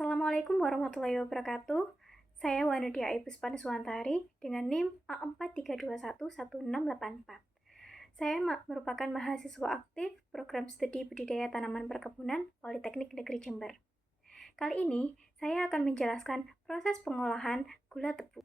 Assalamualaikum warahmatullahi wabarakatuh. Saya Wanudia Ibu Suwantari dengan NIM A43211684. Saya merupakan mahasiswa aktif Program Studi Budidaya Tanaman Perkebunan Politeknik Negeri Jember. Kali ini, saya akan menjelaskan proses pengolahan gula tebu.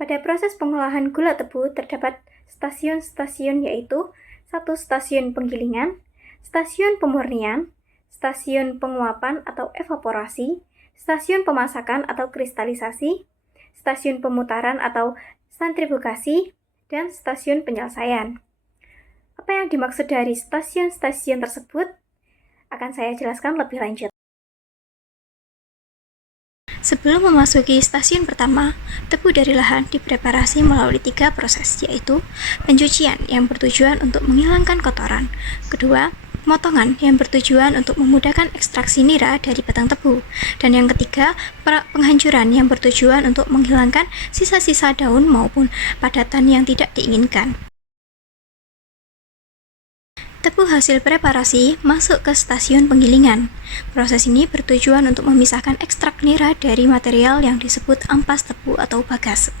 Pada proses pengolahan gula tebu terdapat stasiun-stasiun yaitu 1. Stasiun penggilingan, stasiun pemurnian, stasiun penguapan atau evaporasi, stasiun pemasakan atau kristalisasi, stasiun pemutaran atau sentrifugasi, dan stasiun penyelesaian. Apa yang dimaksud dari stasiun-stasiun tersebut akan saya jelaskan lebih lanjut. Sebelum memasuki stasiun pertama, tebu dari lahan dipreparasi melalui 3 proses, yaitu pencucian yang bertujuan untuk menghilangkan kotoran, kedua, pemotongan yang bertujuan untuk memudahkan ekstraksi nira dari batang tebu, dan yang ketiga, penghancuran yang bertujuan untuk menghilangkan sisa-sisa daun maupun padatan yang tidak diinginkan. Tebu hasil preparasi masuk ke stasiun penggilingan. Proses ini bertujuan untuk memisahkan ekstrak nira dari material yang disebut ampas tebu atau bagasse.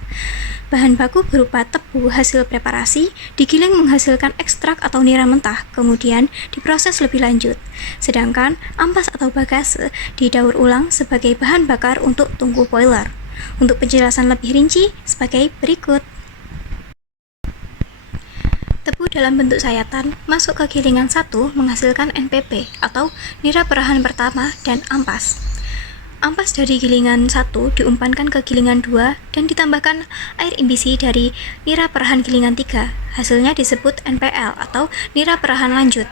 Bahan baku berupa tebu hasil preparasi digiling menghasilkan ekstrak atau nira mentah, kemudian diproses lebih lanjut. Sedangkan ampas atau bagasse didaur ulang sebagai bahan bakar untuk tungku boiler. Untuk penjelasan lebih rinci sebagai berikut. Tebu dalam bentuk sayatan masuk ke gilingan 1 menghasilkan NPP atau nira perahan pertama dan ampas. Ampas dari gilingan 1 diumpankan ke gilingan 2 dan ditambahkan air imbisi dari nira perahan gilingan 3. Hasilnya disebut NPL atau nira perahan lanjut.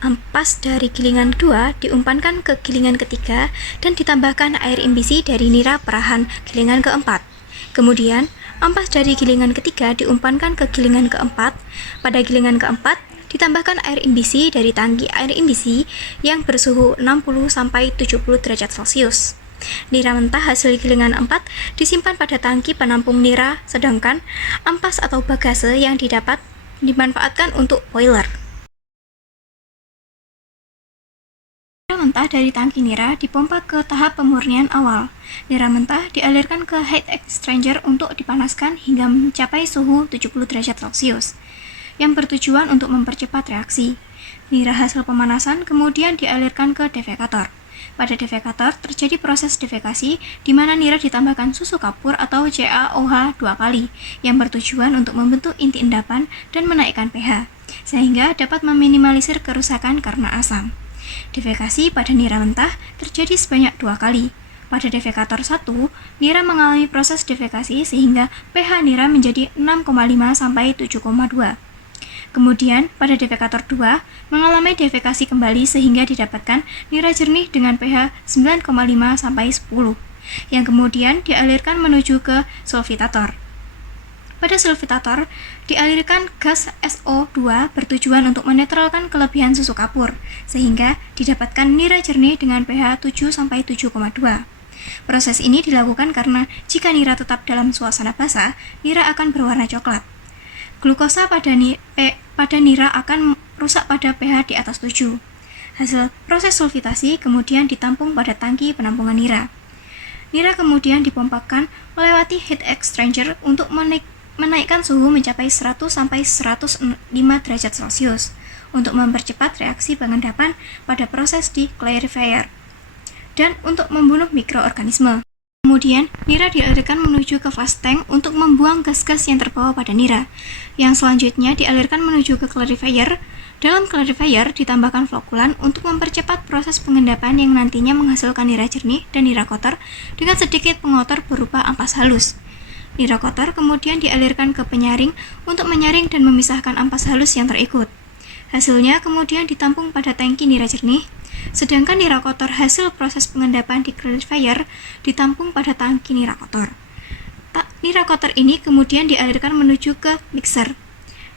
Ampas dari gilingan 2 diumpankan ke gilingan ketiga dan ditambahkan air imbisi dari nira perahan gilingan keempat. Kemudian, ampas dari gilingan ketiga diumpankan ke gilingan keempat. Pada gilingan keempat, ditambahkan air imbisi dari tangki air imbisi yang bersuhu 60-70 derajat Celcius. Nira mentah hasil gilingan 4 disimpan pada tangki penampung nira, sedangkan ampas atau bagasse yang didapat dimanfaatkan untuk boiler. Nira mentah dari tangki nira dipompa ke tahap pemurnian awal. Nira mentah dialirkan ke heat exchanger untuk dipanaskan hingga mencapai suhu 70 derajat Celcius, yang bertujuan untuk mempercepat reaksi. Nira hasil pemanasan kemudian dialirkan ke defekator. Pada defekator terjadi proses defekasi di mana nira ditambahkan susu kapur atau CaOH 2 kali, yang bertujuan untuk membentuk inti endapan dan menaikkan pH, sehingga dapat meminimalisir kerusakan karena asam. Defekasi pada nira mentah terjadi sebanyak 2 kali. Pada defekator 1, nira mengalami proses defekasi sehingga pH nira menjadi 6,5 sampai 7,2. Kemudian, pada defekator 2, mengalami defekasi kembali sehingga didapatkan nira jernih dengan pH 9,5 sampai 10, yang kemudian dialirkan menuju ke sulfitator. Pada sulfitator, dialirkan gas SO2 bertujuan untuk menetralkan kelebihan susu kapur, sehingga didapatkan nira jernih dengan pH 7-7,2. Proses ini dilakukan karena jika nira tetap dalam suasana basah, nira akan berwarna coklat. Glukosa pada nira akan rusak pada pH di atas 7. Hasil proses sulfitasi kemudian ditampung pada tangki penampungan nira. Nira kemudian dipompakan melewati heat exchanger untuk menaikkan suhu mencapai 100-105 derajat Celcius untuk mempercepat reaksi pengendapan pada proses di clarifier dan untuk membunuh mikroorganisme. Kemudian, nira dialirkan menuju ke flash tank untuk membuang gas-gas yang terbawa pada nira. Yang selanjutnya dialirkan menuju ke clarifier. Dalam clarifier ditambahkan flokulan untuk mempercepat proses pengendapan yang nantinya menghasilkan nira jernih dan nira kotor dengan sedikit pengotor berupa ampas halus. Nira kotor kemudian dialirkan ke penyaring untuk menyaring dan memisahkan ampas halus yang terikut. Hasilnya kemudian ditampung pada tangki nira jernih, sedangkan nira kotor hasil proses pengendapan di clarifier ditampung pada tangki nira kotor. Nira kotor ini kemudian dialirkan menuju ke mixer.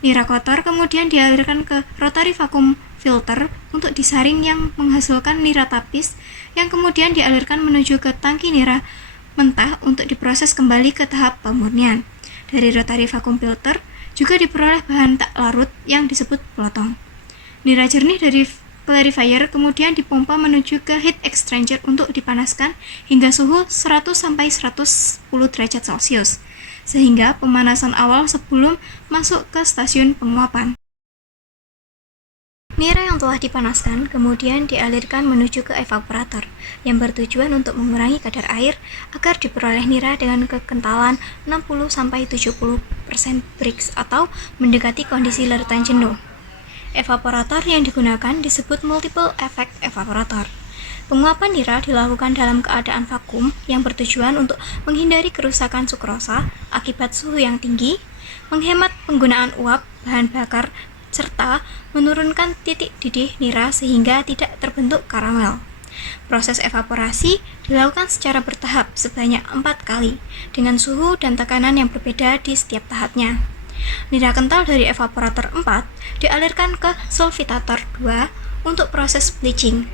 Nira kotor kemudian dialirkan ke rotary vacuum filter untuk disaring yang menghasilkan nira tapis yang kemudian dialirkan menuju ke tangki nira mentah untuk diproses kembali ke tahap pemurnian. Dari rotary vacuum filter juga diperoleh bahan tak larut yang disebut pelotong. Nira jernih dari clarifier kemudian dipompa menuju ke heat exchanger untuk dipanaskan hingga suhu 100-110 derajat Celcius, sehingga pemanasan awal sebelum masuk ke stasiun penguapan. Nira yang telah dipanaskan kemudian dialirkan menuju ke evaporator yang bertujuan untuk mengurangi kadar air agar diperoleh nira dengan kekentalan 60-70% Brix atau mendekati kondisi larutan jenuh. Evaporator yang digunakan disebut multiple effect evaporator. Penguapan nira dilakukan dalam keadaan vakum yang bertujuan untuk menghindari kerusakan sukrosa akibat suhu yang tinggi, menghemat penggunaan uap, bahan bakar, serta menurunkan titik didih nira sehingga tidak terbentuk karamel. Proses evaporasi dilakukan secara bertahap sebanyak 4 kali dengan suhu dan tekanan yang berbeda di setiap tahapnya. Nira kental dari evaporator 4 dialirkan ke solvitator 2 untuk proses bleaching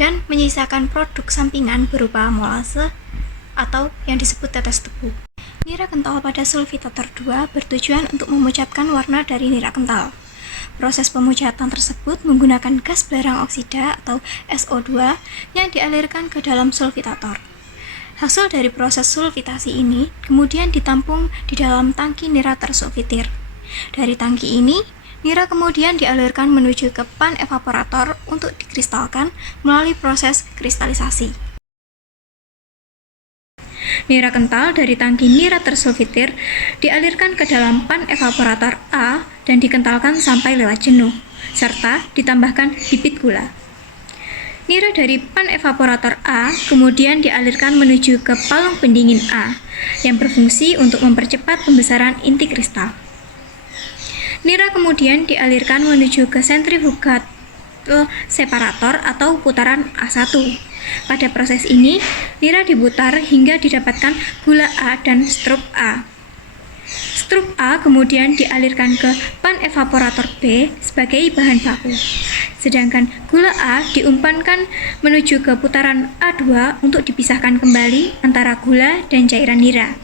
dan menyisakan produk sampingan berupa molase atau yang disebut tetes tebu. Nira kental pada solvitator 2 bertujuan untuk memucatkan warna dari nira kental. Proses pemucatan tersebut menggunakan gas belerang oksida atau SO2 yang dialirkan ke dalam solvitator. Hasil dari proses solvitasi ini kemudian ditampung di dalam tangki nira tersolvitir. Dari tangki ini, nira kemudian dialirkan menuju ke pan evaporator untuk dikristalkan melalui proses kristalisasi. Nira kental dari tangki nira tersolvitir dialirkan ke dalam pan evaporator A dan dikentalkan sampai lewat jenuh, serta ditambahkan bibit gula. Nira dari pan evaporator A kemudian dialirkan menuju ke palung pendingin A yang berfungsi untuk mempercepat pembesaran inti kristal. Nira kemudian dialirkan menuju ke sentrifugal separator atau putaran A1. Pada proses ini, nira diputar hingga didapatkan gula A dan strup A. Strup A kemudian dialirkan ke pan evaporator B sebagai bahan baku. Sedangkan gula A diumpankan menuju ke putaran A2 untuk dipisahkan kembali antara gula dan cairan nira.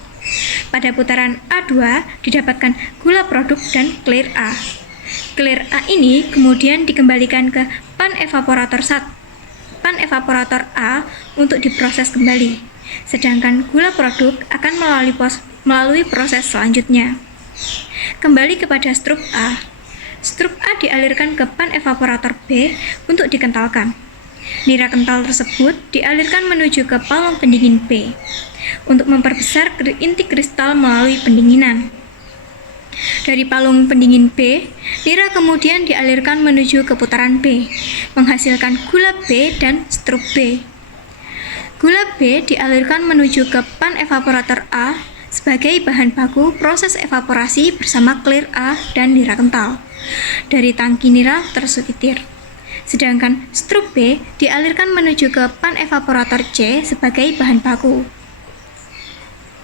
Pada putaran A2 didapatkan gula produk dan clear A. Clear A ini kemudian dikembalikan ke pan evaporator A untuk diproses kembali. Sedangkan gula produk akan melalui proses selanjutnya. Kembali kepada strup A. Strup A dialirkan ke pan evaporator B untuk dikentalkan. Nira kental tersebut dialirkan menuju ke palung pendingin B untuk memperbesar inti kristal melalui pendinginan. Dari palung pendingin B, nira kemudian dialirkan menuju ke putaran B, menghasilkan gula B dan strup B. Gula B dialirkan menuju ke pan evaporator A sebagai bahan baku proses evaporasi bersama clear A dan nira kental dari tangki nira tersolvitir. Sedangkan strup B dialirkan menuju ke pan evaporator C sebagai bahan baku.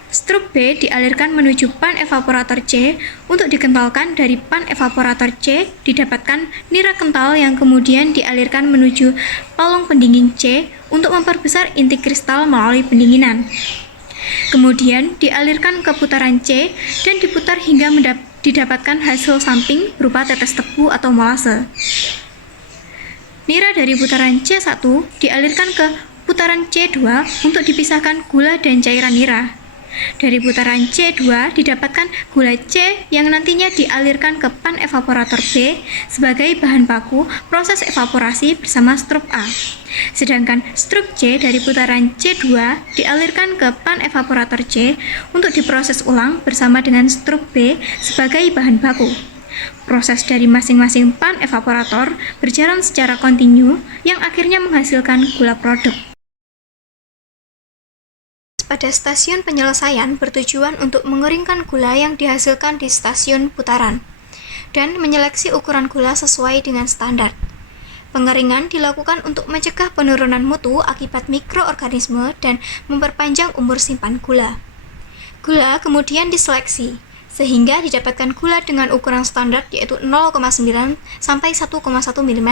Strup B dialirkan menuju pan evaporator C untuk dikentalkan. Dari pan evaporator C didapatkan nira kental yang kemudian dialirkan menuju palung pendingin C untuk memperbesar inti kristal melalui pendinginan. Kemudian dialirkan ke putaran C dan diputar hingga didapatkan hasil samping berupa tetes tebu atau molase. Nira dari putaran C1 dialirkan ke putaran C2 untuk dipisahkan gula dan cairan nira. Dari putaran C2 didapatkan gula C yang nantinya dialirkan ke pan evaporator B sebagai bahan baku proses evaporasi bersama strup A. Sedangkan strup C dari putaran C2 dialirkan ke pan evaporator C untuk diproses ulang bersama dengan strup B sebagai bahan baku. Proses dari masing-masing pan evaporator berjalan secara kontinu yang akhirnya menghasilkan gula produk. Pada stasiun penyelesaian bertujuan untuk mengeringkan gula yang dihasilkan di stasiun putaran dan menyeleksi ukuran gula sesuai dengan standar. Pengeringan dilakukan untuk mencegah penurunan mutu akibat mikroorganisme dan memperpanjang umur simpan gula. Gula kemudian diseleksi sehingga didapatkan gula dengan ukuran standar yaitu 0,9 sampai 1,1 mm.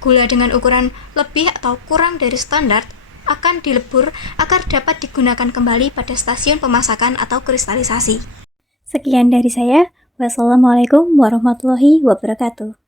Gula dengan ukuran lebih atau kurang dari standar akan dilebur agar dapat digunakan kembali pada stasiun pemasakan atau kristalisasi. Sekian dari saya. Wassalamualaikum warahmatullahi wabarakatuh.